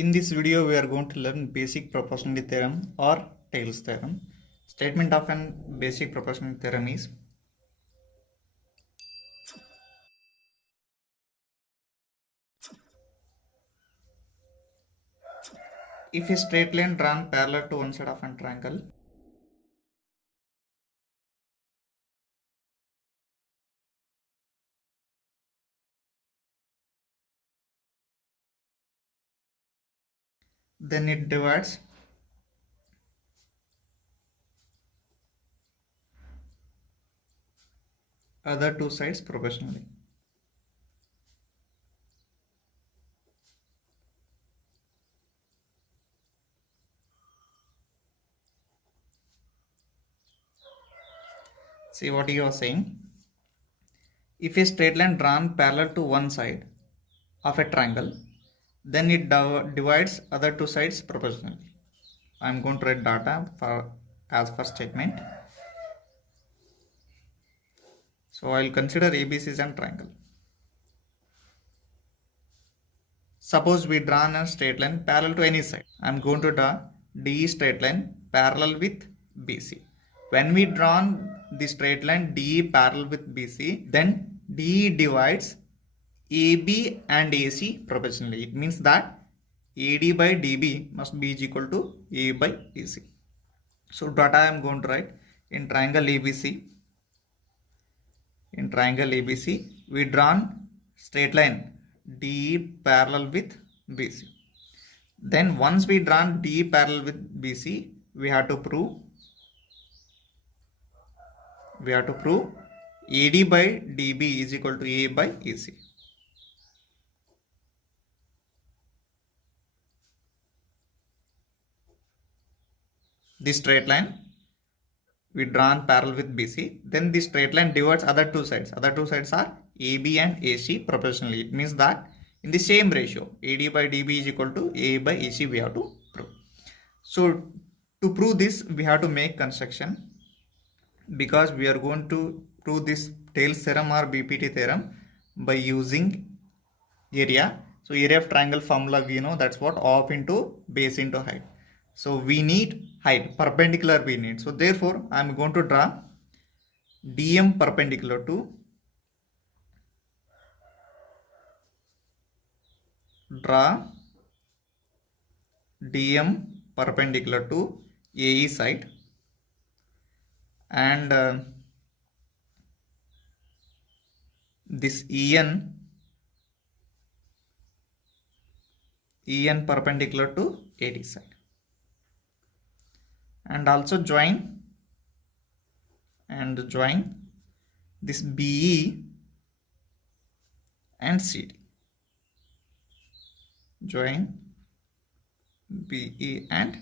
In this video, we are going to learn basic proportionality theorem or Taylor's theorem. Statement of an basic proportionality theorem is if a straight line drawn parallel to one side of a triangle then it divides other two sides proportionally. See what you are saying. If a straight line drawn parallel to one side of a triangle, then it divides other two sides proportionally. I am going to write data for as first statement. So I will consider ABC as a triangle. Suppose we draw a straight line parallel to any side. I am going to draw DE straight line parallel with BC. When we draw the straight line DE parallel with BC, then DE divides AB and AC proportionally. It means that AD by DB must be equal to A by AC. So data I am going to write in triangle ABC. In triangle ABC, we drawn straight line DE parallel with BC. Then once we drawn DE parallel with BC, we have to prove AD by DB is equal to A by AC. This straight line we drawn parallel with BC, then the straight line divides other two sides. Other two sides are AB and AC proportionally. It means that in the same ratio, AD by DB is equal to A by AC we have to prove. So to prove this, we have to make construction, because we are going to prove this Taylor's theorem or BPT theorem by using area. So area of triangle formula we know, that's what half into base into height. So we need height, perpendicular we need. So therefore I am going to draw DM perpendicular to AE side, and this EN perpendicular to AD side, and also join this BE and CD. Join BE and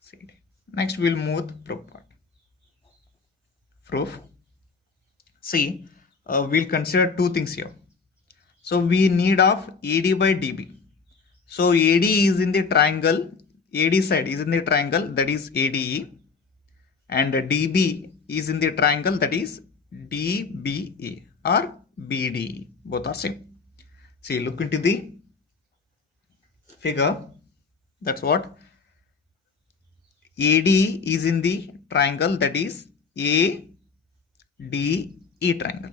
CD. Next we will move the proof part. Proof. See, we'll consider two things here. So we need of AD by DB. So AD is in the triangle, AD side is in the triangle, that is ADE, and DB is in the triangle, that is DBE or BDE. Both are same. See, look into the figure. That's what AD is in the triangle, that is ADE triangle.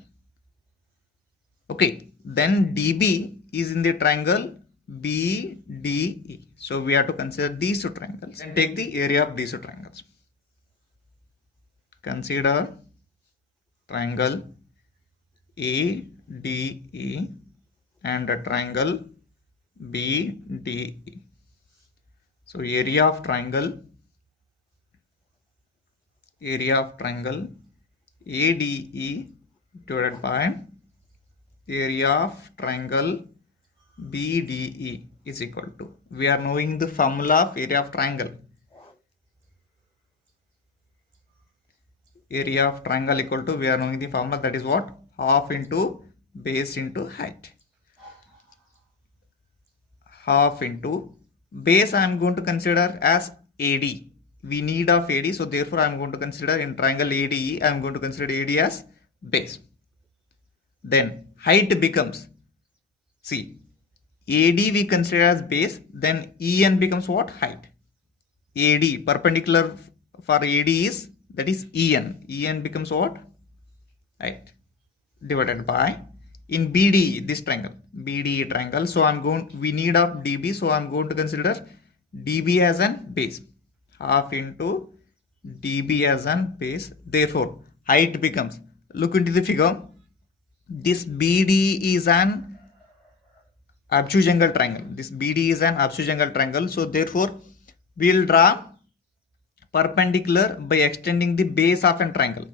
Okay, then DB is in the triangle BDE. So we have to consider these two triangles and take the area of these two triangles. Consider triangle ADE and a triangle BDE. So area of triangle ADE divided by area of triangle BDE is equal to, we are knowing the formula of area of triangle. Area of triangle equal to, we are knowing the formula, that is what, half into base into height. Half into base I am going to consider as AD. We need of AD, so therefore I am going to consider in triangle ADE, I am going to consider AD as base. Then height becomes, see, AD we consider as base, then EN becomes what? Height. AD, perpendicular for AD is, that is EN. EN becomes what? Height. Divided by, in BDE, this triangle, BDE triangle. So we need of DB, so I'm going to consider DB as an base. Half into DB as an base. Therefore, height becomes, look into the figure, this BD is an obtuse angle triangle. This BD is an obtuse angle triangle. So therefore, we will draw perpendicular by extending the base of a triangle.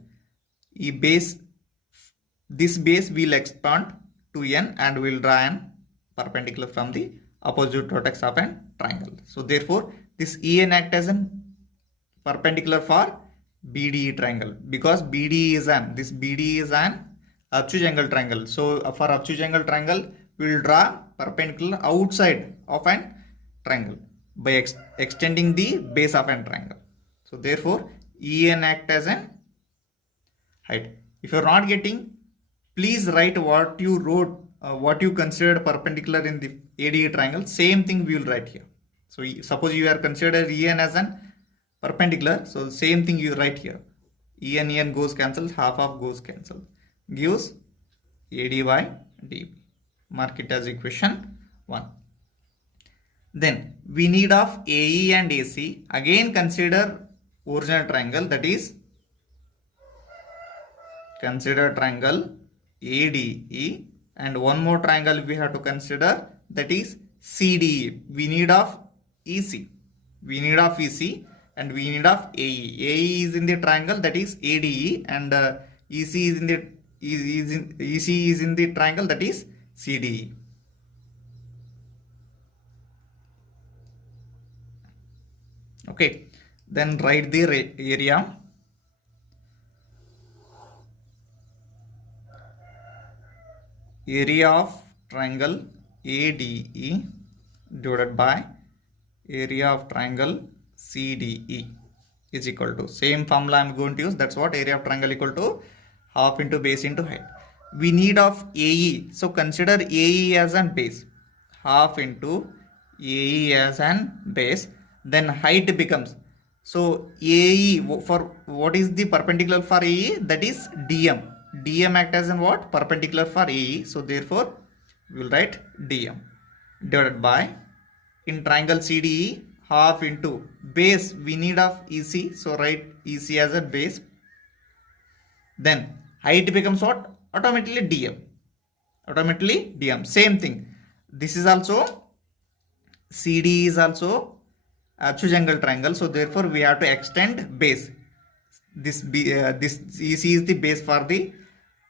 This base will expand to N and we will draw an perpendicular from the opposite vertex of a triangle. So therefore, this EN act as an perpendicular for BDE triangle, because this BD is an obtuse angle triangle. So for obtuse angle triangle, we will draw perpendicular outside of an triangle by extending the base of an triangle. So therefore, EN act as an height. If you are not getting, please write what you wrote, what you considered perpendicular in the ADE triangle. Same thing we will write here. So suppose you are considered EN as an perpendicular, so same thing you write here. EN goes cancelled, half of goes cancelled, gives AD by DB. Mark it as equation 1. Then we need of AE and AC. Again consider original triangle, that is consider triangle ADE, and one more triangle we have to consider, that is CDE. We need of EC. We need of EC and we need of AE. AE is in the triangle, that is ADE, and EC is in the triangle, that is CDE. Okay, then write the area. Area of triangle ADE divided by area of triangle CDE is equal to, same formula I am going to use, that's what, area of triangle equal to half into base into height. We need of AE, so consider AE as an base, half into AE as an base, then height becomes, so AE, for what is the perpendicular for AE, that is DM. DM act as in what? Perpendicular for AE. So therefore, we will write DM divided by, in triangle CDE, half into base, we need of EC. So write EC as a base. Then height becomes what? Automatically DM. Automatically DM. Same thing. This is also, CD is also obtuse angle triangle. So therefore, we have to extend base. This EC is the base for the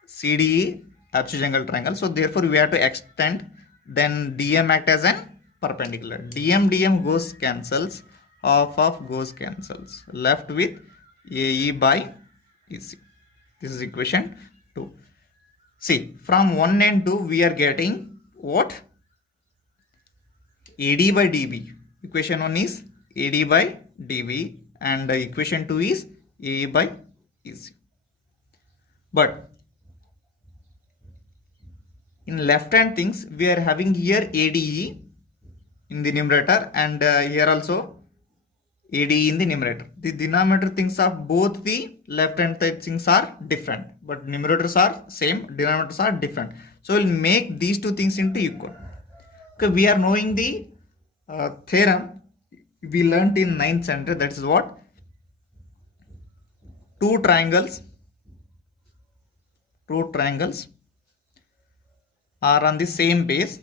CDE obtuse angle triangle. So therefore, we have to extend, then DM act as an perpendicular. DM goes cancels, half of goes cancels, left with AE by EC. This is equation 2. See, from 1 and 2 we are getting what? AD by DB. Equation 1 is AD by DB and equation 2 is AE by EC. But in left hand things, we are having here ADE in the numerator and here also ADE in the numerator. The denominator things of both the left hand type things are different, but numerators are same, denominators are different. So we'll make these two things into equal. Okay, we are knowing the theorem we learnt in 9th standard, that is what? Two triangles are on the same base,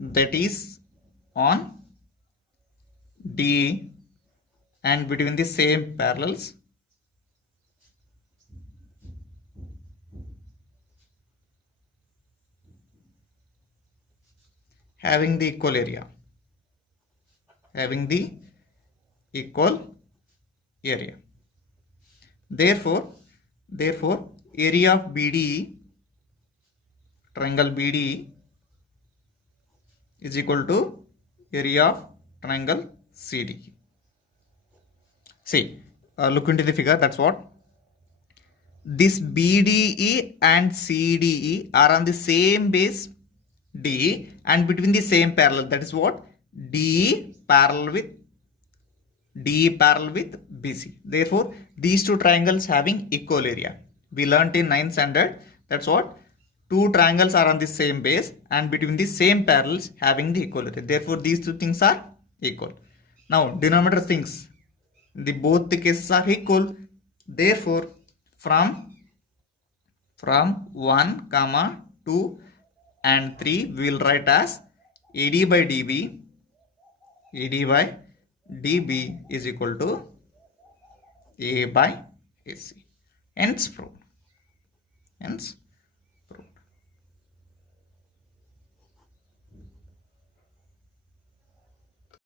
that is on D and between the same parallels, having the equal area, Therefore, area of BDE, triangle BDE, is equal to area of triangle CDE. See, look into the figure, that's what? this BDE and CDE are on the same base DE and between the same parallel. That is what? DE parallel with BC. Therefore, these two triangles having equal area. We learnt in 9th standard. That's what? Two triangles are on the same base and between the same parallels having the equal area. Therefore, these two things are equal. Now, denominator things. Both the cases are equal. Therefore, from 1, 2 and 3, we will write as AD by DB is equal to A by AC. Hence proved.